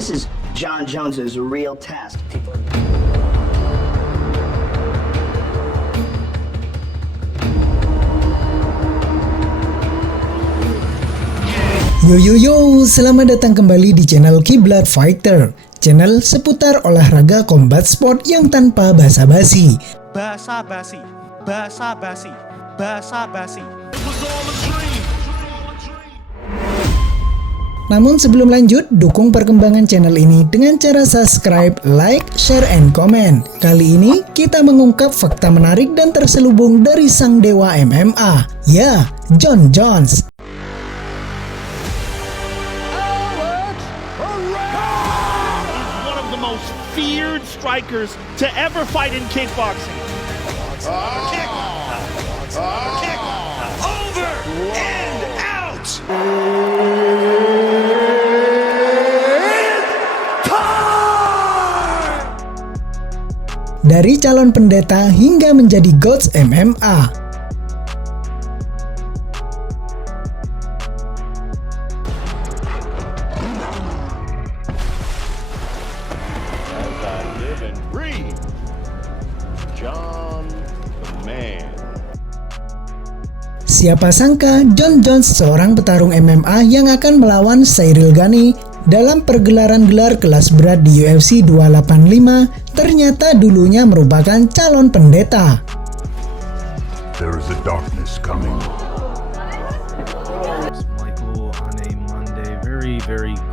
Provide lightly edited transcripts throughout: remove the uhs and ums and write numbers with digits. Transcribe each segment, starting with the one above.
This is John Jones's real test. Yo yo yo, selamat datang kembali di channel Kiblat Fighter, channel seputar olahraga combat sport yang tanpa basa-basi. Basa-basi, basa-basi, basa-basi. Namun sebelum lanjut, dukung perkembangan channel ini dengan cara subscribe, like, share, and comment. Kali ini kita mengungkap fakta menarik dan terselubung dari sang dewa MMA, ya, Jon Jones. Feared strikers to ever fight in kickboxing. Kick, kick, over and out. Dari calon pendeta hingga menjadi gods MMA. Siapa sangka Jon Jones, seorang petarung MMA yang akan melawan Ciryl Gane dalam pergelaran gelar kelas berat di UFC 285, ternyata dulunya merupakan calon pendeta. There is a darkness coming. Michael on a Monday, very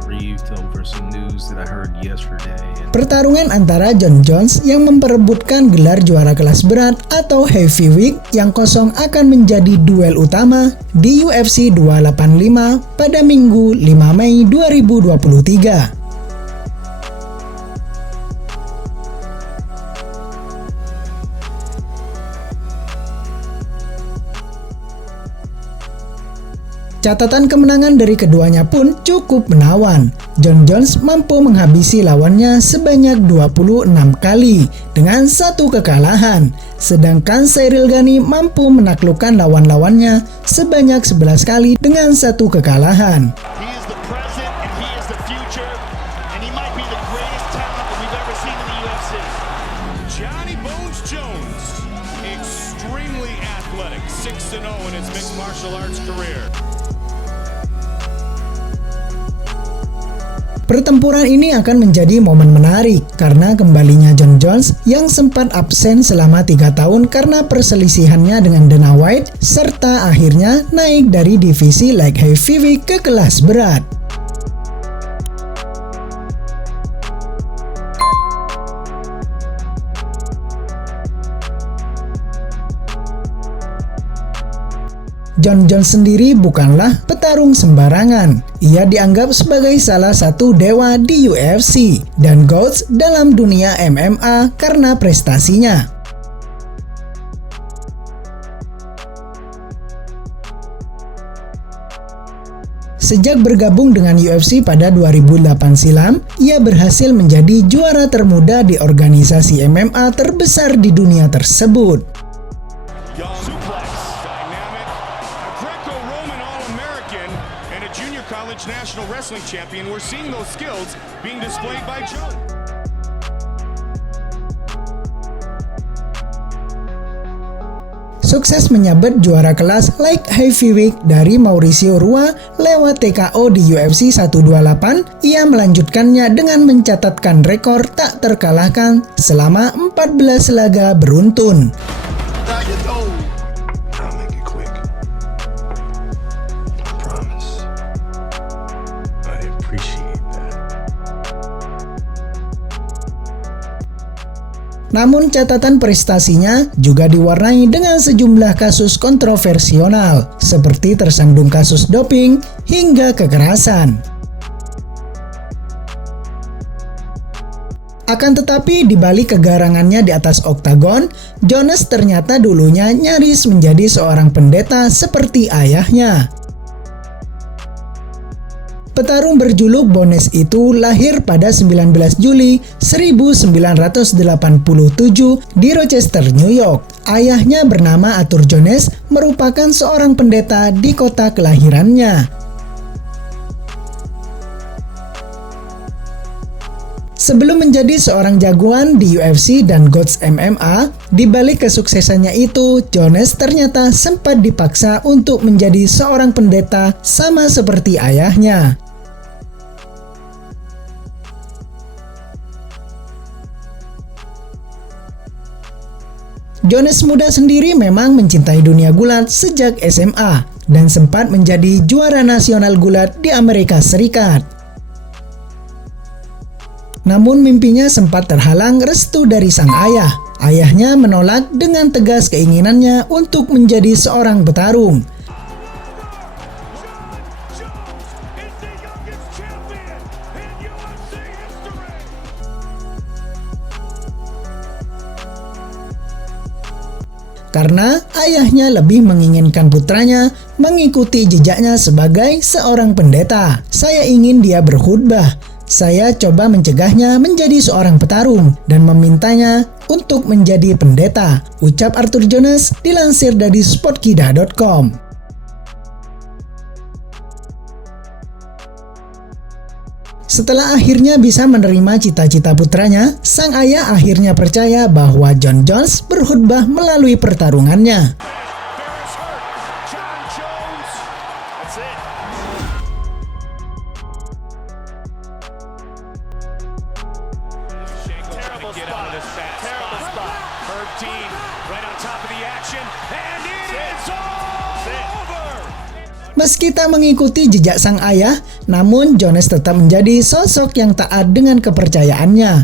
grieved over some news that I heard yesterday. Pertarungan antara Jon Jones yang memperebutkan gelar juara kelas berat atau heavyweight yang kosong akan menjadi duel utama di UFC 285 pada Minggu 5 Mei 2023. Catatan kemenangan dari keduanya pun cukup menawan. Jon Jones mampu menghabisi lawannya sebanyak 26 kali dengan satu kekalahan, sedangkan Ciryl Gane mampu menaklukkan lawan-lawannya sebanyak 11 kali dengan satu kekalahan. Johnny Bones Jones, extremely athletic, 6-0 in his mixed martial arts career. Pertempuran ini akan menjadi momen menarik karena kembalinya Jon Jones yang sempat absen selama 3 tahun karena perselisihannya dengan Dana White, serta akhirnya naik dari divisi light heavyweight ke kelas berat. Jon Jones sendiri bukanlah petarung sembarangan. Ia dianggap sebagai salah satu dewa di UFC dan GOAT dalam dunia MMA karena prestasinya. Sejak bergabung dengan UFC pada 2008 silam, ia berhasil menjadi juara termuda di organisasi MMA terbesar di dunia tersebut. National wrestling champion, we're seeing those skills being displayed by Jones. Sukses menyabet juara kelas light heavyweight dari Mauricio Rua lewat TKO di UFC 128, ia melanjutkannya dengan mencatatkan rekor tak terkalahkan selama 14 laga beruntun. Namun catatan prestasinya juga diwarnai dengan sejumlah kasus kontroversial, seperti tersandung kasus doping hingga kekerasan. Akan tetapi di balik kegarangannya di atas oktagon, Jones ternyata dulunya nyaris menjadi seorang pendeta seperti ayahnya. Petarung berjuluk Bones itu lahir pada 19 Juli 1987 di Rochester, New York. Ayahnya bernama Arthur Jones merupakan seorang pendeta di kota kelahirannya. Sebelum menjadi seorang jagoan di UFC dan GOATS MMA, di balik kesuksesannya itu, Jones ternyata sempat dipaksa untuk menjadi seorang pendeta sama seperti ayahnya. Jones muda sendiri memang mencintai dunia gulat sejak SMA dan sempat menjadi juara nasional gulat di Amerika Serikat. Namun mimpinya sempat terhalang restu dari sang ayah. Ayahnya menolak dengan tegas keinginannya untuk menjadi seorang petarung. Karena ayahnya lebih menginginkan putranya mengikuti jejaknya sebagai seorang pendeta. Saya ingin dia berkhutbah. Saya coba mencegahnya menjadi seorang petarung dan memintanya untuk menjadi pendeta, ucap Arthur Jones dilansir dari Sportkida.com. Setelah akhirnya bisa menerima cita-cita putranya, sang ayah akhirnya percaya bahwa Jon Jones berkhutbah melalui pertarungannya. Meski tak mengikuti jejak sang ayah, namun Jones tetap menjadi sosok yang taat dengan kepercayaannya.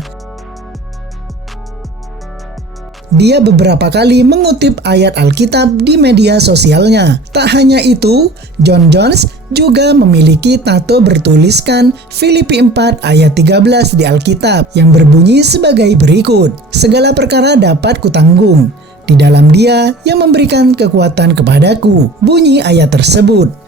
Dia beberapa kali mengutip ayat Alkitab di media sosialnya. Tak hanya itu, Jon Jones juga memiliki tato bertuliskan Filipi 4 ayat 13 di Alkitab yang berbunyi sebagai berikut, "Segala perkara dapat kutanggung. Di dalam Dia yang memberikan kekuatan kepadaku," bunyi ayat tersebut.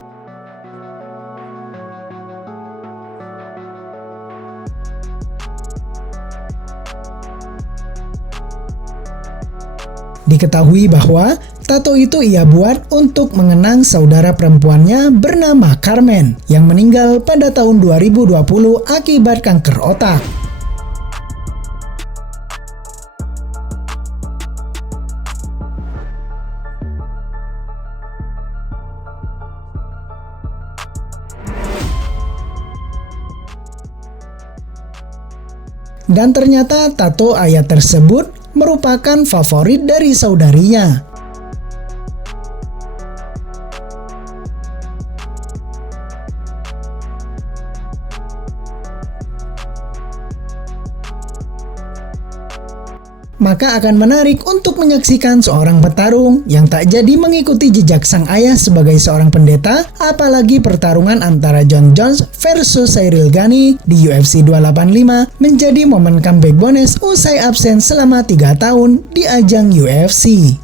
Diketahui bahwa tato itu ia buat untuk mengenang saudara perempuannya bernama Carmen yang meninggal pada tahun 2020 akibat kanker otak. Dan ternyata tato ayat tersebut merupakan favorit dari saudarinya. Maka akan menarik untuk menyaksikan seorang petarung yang tak jadi mengikuti jejak sang ayah sebagai seorang pendeta, apalagi pertarungan antara Jon Jones versus Cyril Gane di UFC 285 menjadi momen comeback bonus usai absen selama 3 tahun di ajang UFC.